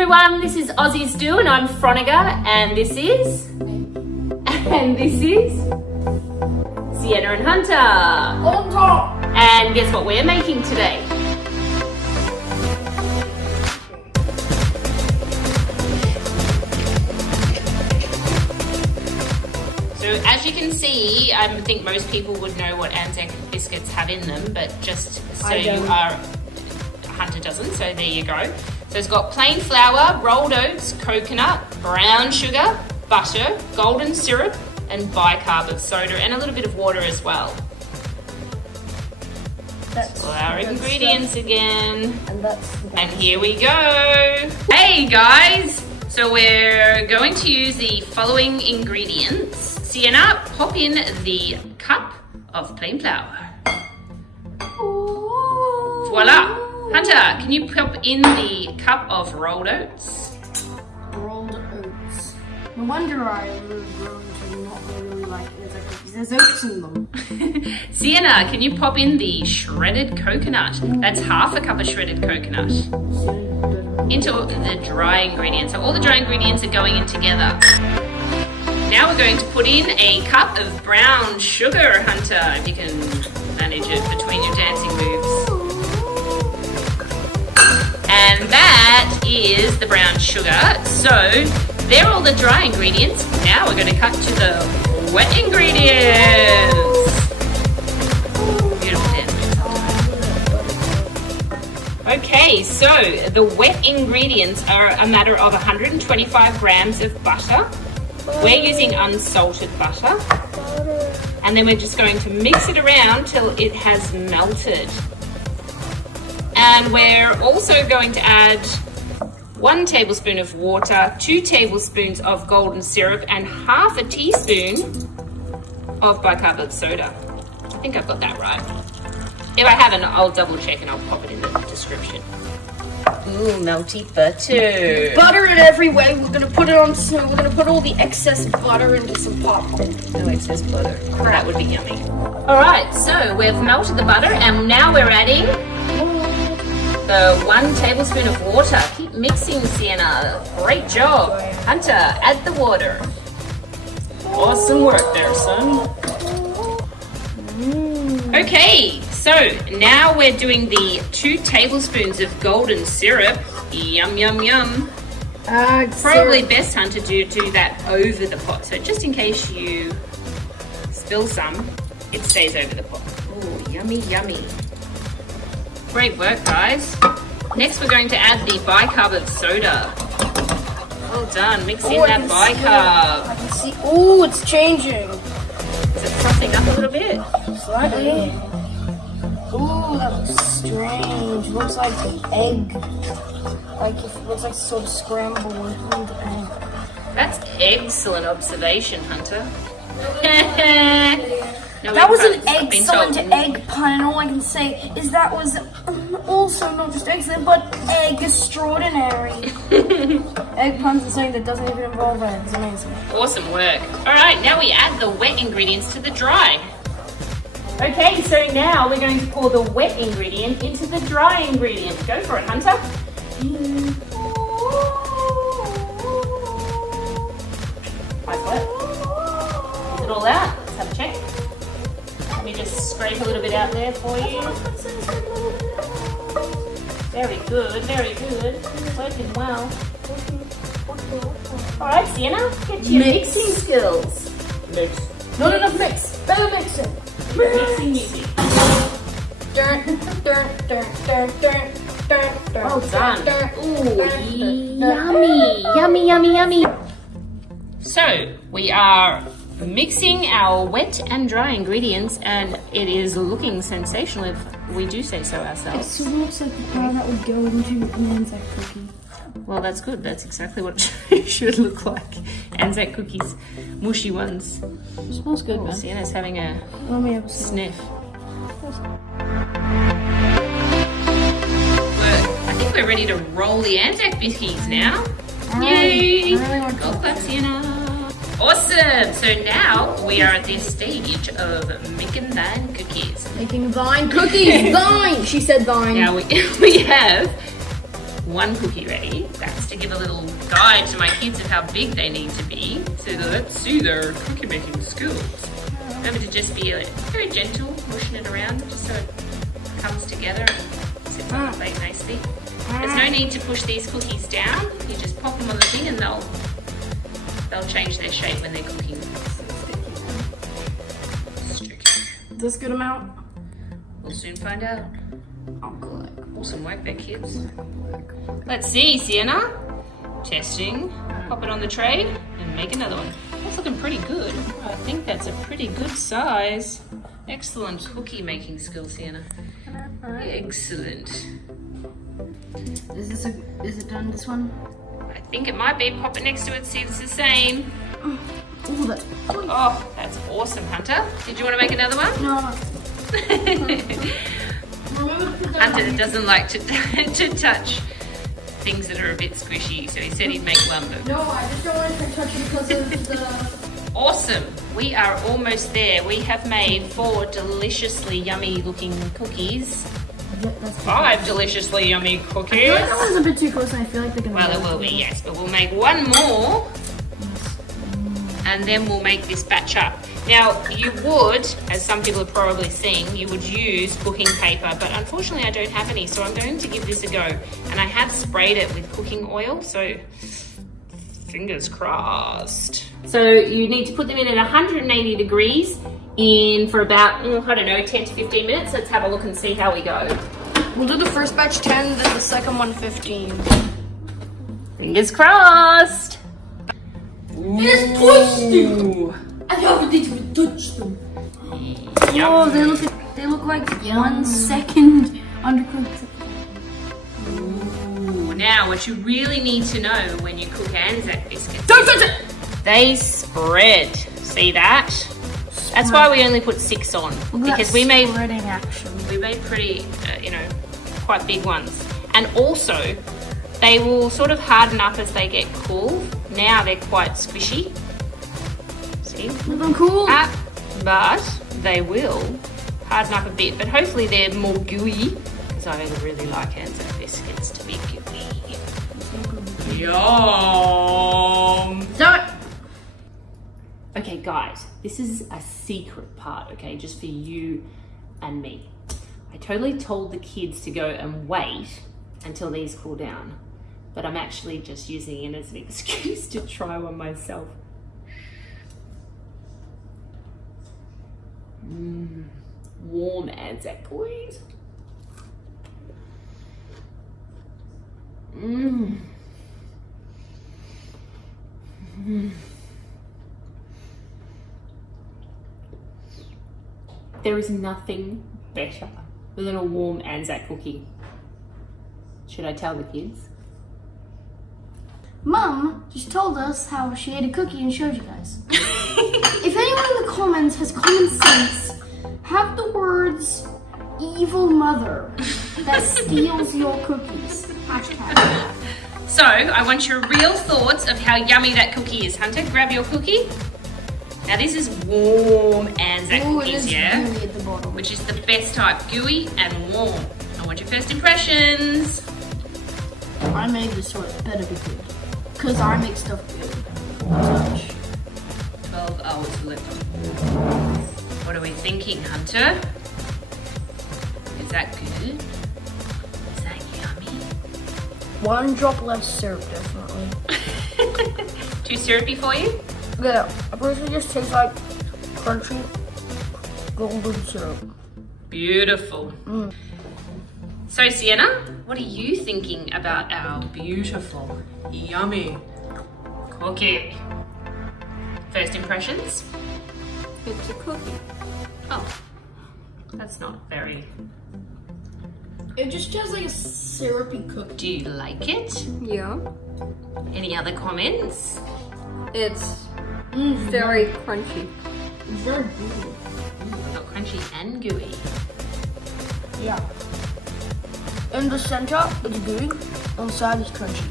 everyone, this is Aussies Do and I'm Froniga and this is Sienna and Hunter. On top. And guess what we're making today? So as you can see, I think most people would know what Anzac biscuits have in them, but just so you are, Hunter doesn't, so there you go. So it's got plain flour, rolled oats, coconut, brown sugar, butter, golden syrup, and bicarb of soda, and a little bit of water as well. That's all our ingredients again. And here we go. Hey guys! So we're going to use the following ingredients. Sienna, pop in the cup of plain flour. Voila! Hunter, can you pop in the cup of rolled oats? Rolled oats. No wonder I was grown to not really like Anzac cookies. There's oats in them. Sienna, can you pop in the shredded coconut? That's half a cup of shredded coconut. Into the dry ingredients. So all the dry ingredients are going in together. Now we're going to put in a cup of brown sugar, Hunter, if you can manage it between your dancing moves. And that is the brown sugar. So they're all the dry ingredients. Now we're going to cut to the wet ingredients. Beautiful dance. Okay, so the wet ingredients are a matter of 125 grams of butter. We're using unsalted butter. And then we're just going to mix it around till it has melted. And we're also going to add 1 tablespoon of water, 2 tablespoons of golden syrup, and half a teaspoon of bicarbonate soda. I think I've got that right. If I haven't, I'll double check and I'll pop it in the description. Ooh, melty butter. Butter it every way. We're gonna put it on. So we're gonna put all the excess butter into some popcorn. No excess butter. That would be yummy. All right, so we've melted the butter, and now we're adding the 1 tablespoon of water. Keep mixing, Sienna. Great job. Hunter, add the water. Awesome work there, son. Okay, so now we're doing the 2 tablespoons of golden syrup. Yum, yum, yum. Probably best, Hunter, to do that over the pot. So just in case you spill some, it stays over the pot. Ooh, yummy, yummy. Great work, guys. Next, we're going to add the bicarb of soda. Well done. Mix in that bicarb. I can see. Oh, it's changing. Is it frothing up a little bit? Slightly. Ooh, that looks strange. Looks like egg. It looks like sort of scrambled egg. That's excellent observation, Hunter. No, that was an excellent egg pun, and all I can say is that was also not just excellent, but egg extraordinary. Egg puns are something that doesn't even involve eggs. Amazing. Awesome work. All right, now we add the wet ingredients to the dry. Okay, so now we're going to pour the wet ingredient into the dry ingredient. Go for it, Hunter. Quite wet. Is it all out? Let's have a check. Let me just scrape a little bit out there for you. Very good, very good. Working well. All right, Sienna, get your mixing skills. Mix. Not enough mix. Better mixing. Mixing music. Well done. Ooh, yummy, yummy, yummy, yummy. So we are mixing our wet and dry ingredients, and it is looking sensational if we do say so ourselves. It looks like the powder that would go into an Anzac cookie. Well, that's good. That's exactly what it should look like. Anzac cookies, mushy ones. It smells good, man. Sienna's having a sniff. I think we're ready to roll the Anzac biscuits now. Yay! Go clap, Sienna. Awesome! So now we are at this stage of making thine cookies. Making thine cookies! Thine! She said thine. Now we have one cookie ready. That's to give a little guide to my kids of how big they need to be so that let's see their cookie making skills. Remember to just be very gentle, pushing it around just so it comes together and sits on the plate nicely. There's no need to push these cookies down. You just pop them on the thing and they'll change their shape when they're cooking. This good amount? We'll soon find out. Oh, good. Awesome work there, kids. Let's see, Sienna. Testing. Pop it on the tray and make another one. That's looking pretty good. I think that's a pretty good size. Excellent cookie making skill, Sienna. Excellent. Is it done, this one? I think it might be. Pop it next to it, see if it's the same. Oh, that's good. Oh, that's awesome, Hunter. Did you want to make another one? No. Hunter doesn't like to touch things that are a bit squishy, so he said he'd make one. But No, I just don't want to touch it because of the... Awesome. We are almost there. We have made 4 deliciously yummy looking cookies. Yep, that's 5 deliciously yummy cookies. I feel like that one's a bit too close and I feel like they're going to... Well, it will be, yes, but we'll make one more and then we'll make this batch up. Now, you would, as some people have probably seen, you would use cooking paper, but unfortunately I don't have any, so I'm going to give this a go. And I have sprayed it with cooking oil, so fingers crossed. So you need to put them in at 180 degrees in for about, I don't know, 10 to 15 minutes. Let's have a look and see how we go. We'll do the first batch 10, then the second one 15. Fingers crossed. It's twisting! I haven't even touched them. Oh, they look like 1 second undercooked. Ooh, now what you really need to know when you cook Anzac biscuits, they spread. See that? That's why we only put 6 on, because we made pretty, quite big ones. And also, they will sort of harden up as they get cool. Now they're quite squishy. See? Looking cool. But they will harden up a bit. But hopefully they're more gooey, because I really like Anzac biscuits to be gooey. Yum! Done. Okay, guys, this is a secret part, okay, just for you and me. I totally told the kids to go and wait until these cool down, but I'm actually just using it as an excuse to try one myself. Warm Anzac cookies. There is nothing better than a warm Anzac cookie. Should I tell the kids? Mum just told us how she ate a cookie and showed you guys. If anyone in the comments has common sense, have the words evil mother that steals your cookies. Hashtag. So, I want your real thoughts of how yummy that cookie is. Hunter, grab your cookie. Now this is warm Anzac cookies, yeah? Gooey at the bottom. Which is the best type, gooey and warm. I want your first impressions. I made this, so it better be good. Because I make stuff good. Touch. 12 hours left. What are we thinking, Hunter? Is that good? Is that yummy? 1 drop less syrup, definitely. Too syrupy for you? Yeah, it personally just tastes like crunchy golden syrup. Beautiful. So Sienna, what are you thinking about our beautiful, yummy cookie? First impressions? It's a cookie. Oh, that's not very... It just tastes like a syrupy cookie. Do you like it? Yeah. Any other comments? It's very crunchy. Very gooey. Got crunchy and gooey. Yeah. In the center, it's gooey. On the side, it's crunchy.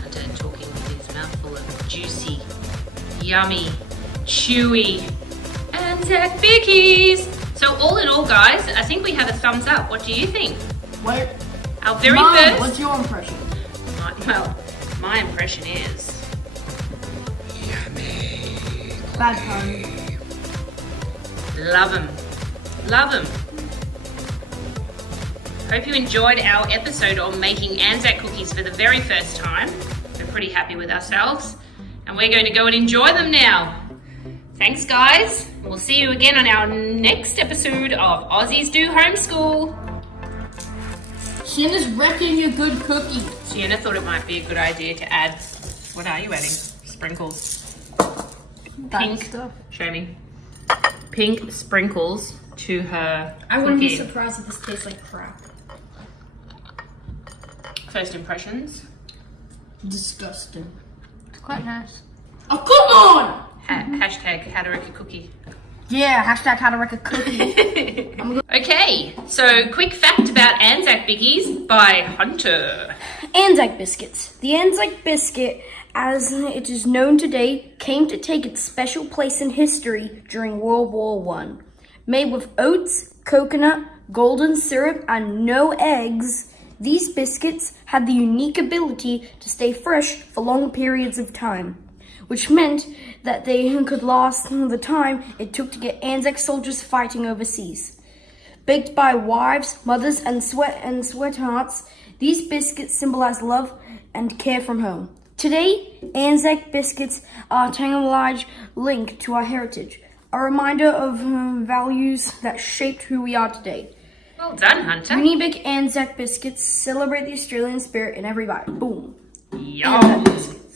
Hunter talking with his mouthful of juicy, yummy, chewy Anzac bickies. So all in all, guys, I think we have a thumbs up. What do you think? Wait. Our very Mom, first... what's your impression? Well, my impression is... Bad pun. Love them. Love them. Hope you enjoyed our episode on making Anzac cookies for the very first time. We're pretty happy with ourselves. And we're going to go and enjoy them now. Thanks, guys. We'll see you again on our next episode of Aussies Do Homeschool. Sienna's wrecking a good cookie. Sienna thought it might be a good idea to add... What are you adding? Sprinkles. Pink stuff. Show me. Pink sprinkles to her I wouldn't be cookie. surprised if this tastes like crap. First impressions. Disgusting. It's quite nice. Oh, come on! Hashtag how to wreck a cookie. Yeah, hashtag how to wreck a cookie. Okay, so quick fact about Anzac Biggies by Hunter. Anzac biscuits. The Anzac biscuit, as it is known today, came to take its special place in history during World War I. Made with oats, coconut, golden syrup, and no eggs, these biscuits had the unique ability to stay fresh for long periods of time, which meant that they could last the time it took to get Anzac soldiers fighting overseas. Baked by wives, mothers, and sweethearts, these biscuits symbolize love and care from home. Today, Anzac biscuits are a tangled link to our heritage, a reminder of values that shaped who we are today. Well done, Hunter. Unique Anzac biscuits celebrate the Australian spirit in every bite. Boom. Yum. Anzac biscuits.